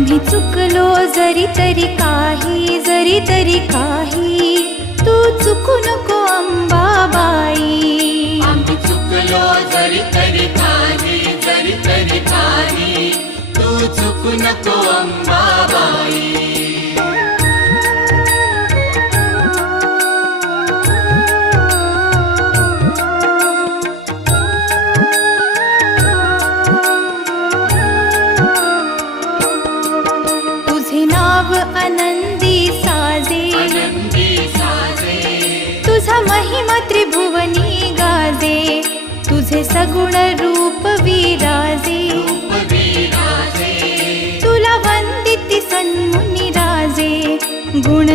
आम्ही चुकलो जरी तरी काही तू चुकू नको अंबाबाई. आम्ही चुकलो जरी तरी काही तू चुकू नको अंबाबाई. तुझे नाव आनंदी साजे, तुझा महिमा त्रिभुवनी गाजे, तुझे सगुण रूप विराजे. तुला वंदिती सन्मुनी राजे, गुण